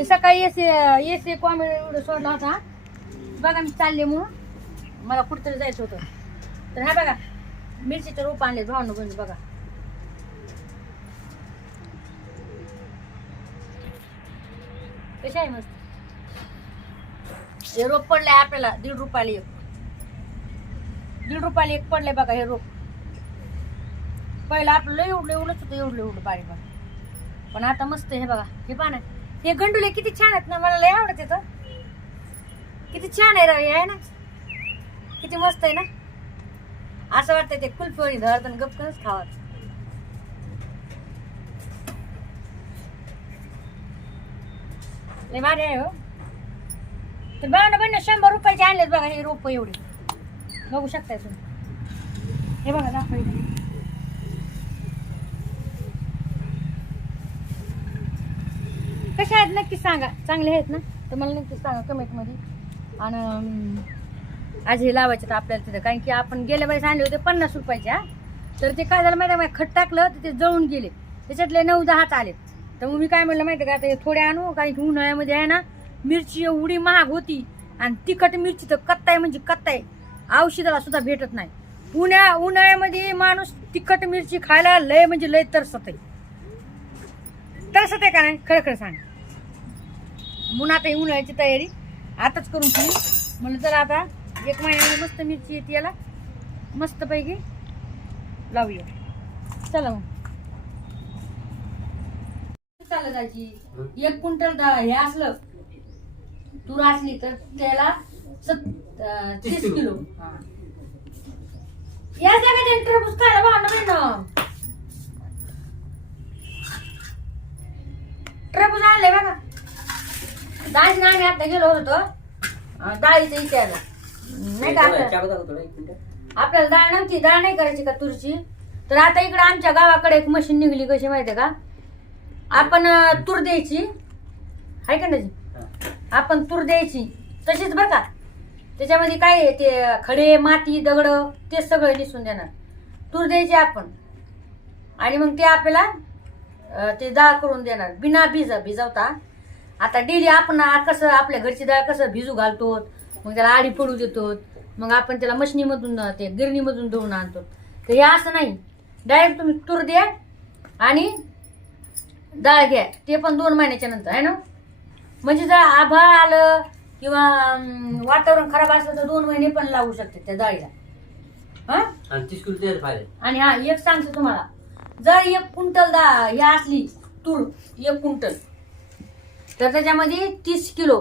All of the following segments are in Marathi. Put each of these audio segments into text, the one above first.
मी सकाळी S S A comedy video सोडला होता. बघा मी चालले म्हणून. मला कुठेतरी जायचं होतं. तर हा बघा मिरचीचे रोप आणले भावनं बंद बघा. कशा आहे मस्त. हे रोप पडलंय आपल्याला दीड रुपयाला एक. दीड रुपयाला एक पडलंय बघा हे रोप. पहिलं आपलं एवढं एवढंच होतं एवढं एवढं बारीक बघा पण आता मस्त आहे हे बघा. हे पान हे गंडुले किती छान आहेत ना मला लय आवडत येतं किती छान आहे रवी आहे ना. किती मस्त आहे ना. असं वाटतं ते कुल्फी धरत आणि गपकनच खावत लय भारी आहे हो. तर बघा ना बघ शंभर रुपयाचे आणलेत बघा हे रोप एवढे. बघू शकताय तुम्ही. हे बघा दाखवा कशा कसे आहेत नक्की सांगा. चांगले आहेत ना? तर मला नक्की सांगा कमेंटमध्ये. आणि आज हे लावायचे तर आपल्याला तिथं. कारण की आपण गेल्या वेळेस आणले होते पन्नास रुपयाच्या तर ते काय झालं माहिती आहे का, खत टाकलं तर ते जळून गेले. त्याच्यातले नऊ दहाच आले तर मग मी काय म्हणलं माहिती आहे का? आता हे थोडे आणू कारण की उन्हाळ्यामध्ये आहे ना मिरची एवढी महाग होती. आणि तिखट मिरची तर कत्ताय म्हणजे कत्ताय औषधाला सुद्धा भेटत नाही. उन्हाळ्या उन्हाळ्यामध्ये माणूस तिखट मिरची खायला लय म्हणजे लय तरसत आहे तरसत आहे का नाही? खरं खरं सांग. म्हणून आता ही उन्हाळ्याची तयारी. आताच करून ठेवली. म्हणलं चला आता एक महिन्यामध्ये मस्त मिरची येते याला. मस्तपैकी लावूया. चला मग. चालत जायची? एक क्विंटल हे असलं. तूर असली तर त्याला तीस किलो. या सगळ्या टरबूज खायला भावना ना टरबूज आणलंय बघा. डाळीचं आम्ही आता गेलो होतो अं, डाळीचं विचारला नाही का आपल्याला आपल्याला डाळ नव्हती डाळ नाही करायची का तुरची? तर आता इकडे आमच्या गावाकडे एक मशीन निघली कशी माहितीये का? आपण अं, तूर द्यायची. आहे का नाही? आपण तूर द्यायची. तशीच बरं का? त्याच्यामध्ये काय आहे ते खडे माती दगड ते सगळं निसून देणार. तूर द्यायची आपण. आणि मग ते आपल्याला अं, ते डाळ करून देणार. बिना भिजा भिजवता. आता डेली आपण कसं आपल्या घरची डाळ कसं भिजू घालतो मग त्याला आडी पडू देतो मग आपण त्याला मशनीमधून ते गिरणीमधून धुवून आणतो तर हे असं नाही. डायरेक्ट तुम्ही तूर द्या आणि डाळ घ्या. ते पण दोन महिन्याच्या नंतर आहे ना? म्हणजे जर आभाळ आलं किंवा वातावरण खराब असलं तर दोन महिने पण लागू शकते त्या डाळीला. हा? आणि हा एक सांगतो तुम्हाला. जर एक क्विंटल दा ही असली तूर एक क्विंटल तर त्याच्यामध्ये तीस किलो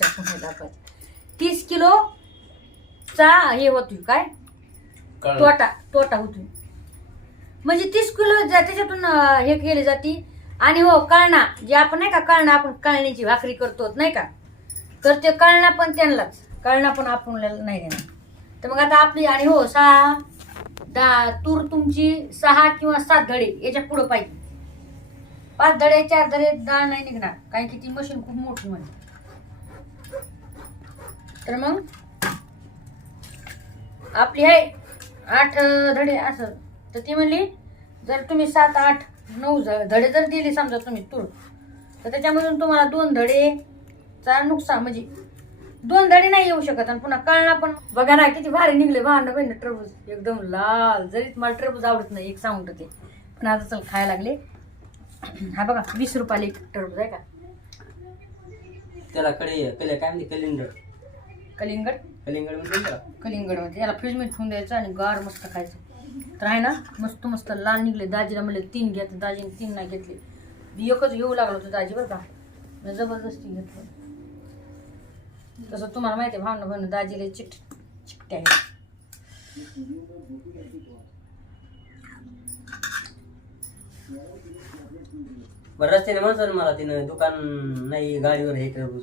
दाखवायचं. तीस किलो चा हे होतोय काय? तोटा तोटा होतोय. म्हणजे तीस किलो त्याच्यातून हे केली जाते. आणि हो कळणा. जे आपण नाही का कळणा आपण कळणीची भाकरी करतो नाही का? तर ते कळणा पण त्यांनाच. कळणा पण आपण नाही देणार. तर मग आता आपली आणि हो सहा दा तूर तुमची सहा किंवा सात धडे याच्या पुढं पाहिजे. पाच धडे चार धडे डाळ नाही निघणार. कारण की ती मशीन खूप मोठी म्हणजे तर मग आपली आहे आठ धडे असं. तर ती म्हणली जर तुम्ही सात आठ नऊ ज- धडे जर दिले समजा तुम्ही तूर तर त्याच्यामधून तुम्हाला दोन धडेचा नुकसान म्हणजे दोन धडे नाही येऊ शकत आणि पुन्हा कळणार पण. बघा ना किती भारी निघले भांड बहिण टरबूज. एकदम लाल जरी मला टरबूज आवडत नाही एक सांगून ते पण आता चल खायला लागले. हा बघा वीस रुपयाला एक टरबूज आहे का? त्याला कडे कले काय म्हणते? कलिंगड. कलिंगड? कलिंगड म्हणजे? कलिंगड म्हणजे याला फ्रीजमध्ये ठेवून द्यायचं आणि गार मस्त खायचं. तर आहे ना मस्त मस्त लाल निघले दाजीला म्हणले तीन घ्या. तर दाजीने तीन नाही घेतले. मी एकच घेऊ लागलो होतो दाजी बरं का. मी जबरदस्ती घेतलं. तसं तुम्हाला माहिती आहे भावना भावना दाजीला चिट चिकटे आहे बरं रस्त्याने म्हणतात मला तिनं दुकान नाही गाडीवर हे टरबूज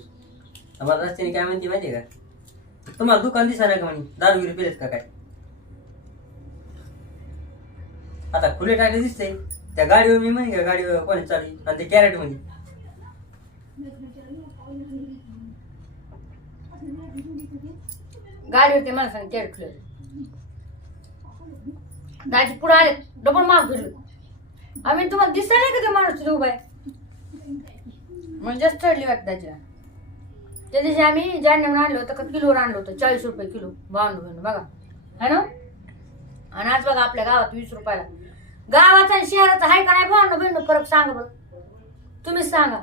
मला रस्त्याने काय म्हणते माहितीये का? तुम्हाला दुकान दिसा का म्हणे. दारू गिरी का काय? आता खुले टाकले दिसते त्या गाडीवर मी म्हणे का गाडीवर कोणी चालली आणि ते कॅरेट म्हणे गाडीवर ते मला सांग कॅरेट खुले दाजी पुढे आले डबल माग फिरले आम्ही तुम्हाला दिसायला का ते माणूस तिथे उभा आहे? म्हणजेच चढली वाटतं त्याच्या. त्या दिवशी आम्ही जाणून आणलं होतं का किलोवर आणलं होतं चाळीस रुपये किलो बावन्न बिवन्न बघा. है ना? आणि आज बघा आपल्या गावात वीस रुपयाला. गावाचा आणि शहराचा आहे का नाही बावन्न बहिणू फरक सांगा बघ तुम्हीच सांगा.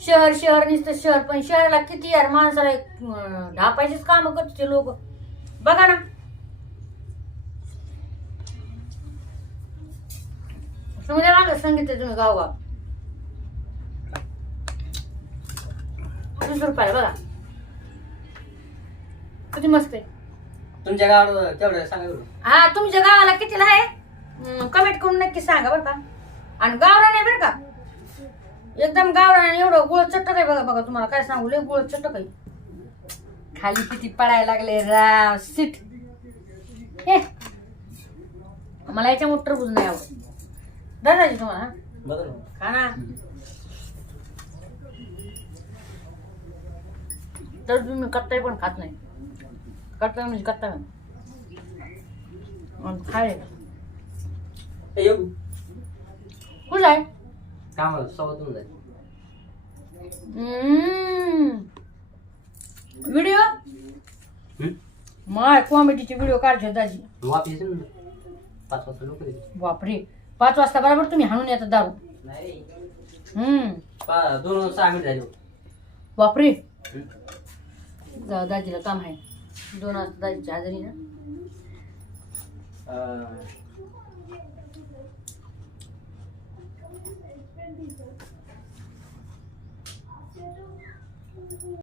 शहर शहर नुसतं शहर पण शहराला किती यार माणसाला ढापायचीच कामं करते ते लोक. बघा ना. समजा मागं सांगितलं तुम्ही वीस रुपयाला बघा. किती मस्त आहे. तुमच्या गावाला तेवढं सांगा बरं. हा तुमच्या गावाला कितीला आहे? कमेंट करून नक्की सांगा बरं का. आणि गावरा नाही बरं का. एकदम गावरा नाही एवढं गोळ चटक आहे बघा बघा तुम्हाला काय सांगू लय गोळ आहे. खाली किती पडायला लागले राव सीट हे. मला याच्या मोटर बुज नाही आवडत. दादाजी तुम्हाला? बदल ना तर तुम्ही कट्टाई पण खात नाही. कट्टा म्हणजे कट्टा आणि खाय. येऊ. कुठं आहे? कामाला जाईल व्हिडिओ? माय कॉमेडीचे व्हिडिओ काढते दाजी वापस येतो ना. पाच वाजता लोक बापरे. पाच वाजता बरोबर तुम्ही हाणून येतात दारू. नाही. पा- दोन सहा मिनिट झाले. बापरे. जा- दाजीला काम आहे. दोन वाजता दाजीची हजेरी ना.